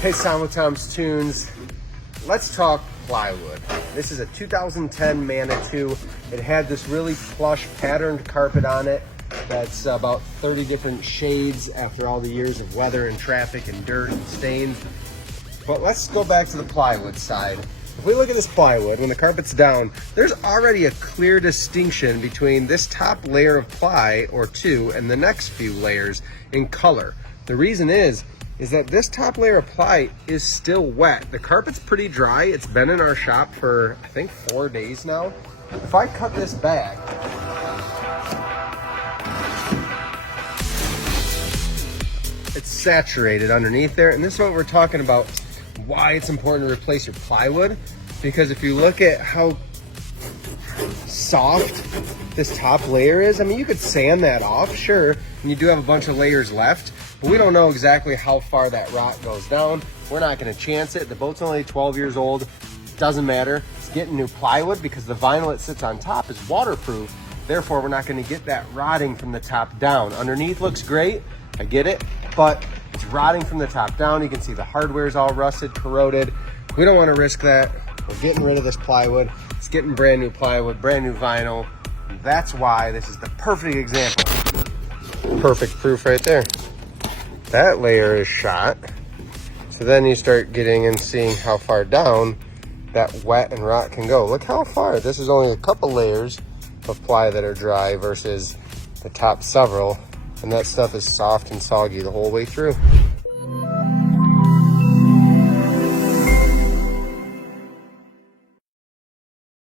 Hey, Sound with Tom's Tunes. Let's talk plywood. This is a 2010 Manitou. It had this really plush patterned carpet on it that's about 30 different shades after all the years of weather and traffic and dirt and stains. But let's go back to the plywood side. If we look at this plywood, when the carpet's down, there's already a clear distinction between this top layer of ply or two and the next few layers in color. The reason is that this top layer of ply is still wet. The carpet's pretty dry. It's been in our shop for, I think, 4 days now. If I cut this back, it's saturated underneath there. And this is what we're talking about, why it's important to replace your plywood. Because if you look at how soft this top layer is, I mean, you could sand that off, sure, and you do have a bunch of layers left, but we don't know exactly how far that rot goes down. We're not gonna chance it. The boat's only 12 years old. Doesn't matter. It's getting new plywood because the vinyl it sits on top is waterproof. Therefore, we're not gonna get that rotting from the top down. Underneath looks great, I get it, but it's rotting from the top down. You can see the hardware's all rusted, corroded. We don't wanna risk that. We're getting rid of this plywood. It's getting brand new plywood, brand new vinyl. And that's why this is the perfect example. Perfect proof right there. That layer is shot. So then you start getting and seeing how far down that wet and rot can go. Look how far. This is only a couple layers of ply that are dry versus the top several. And that stuff is soft and soggy the whole way through.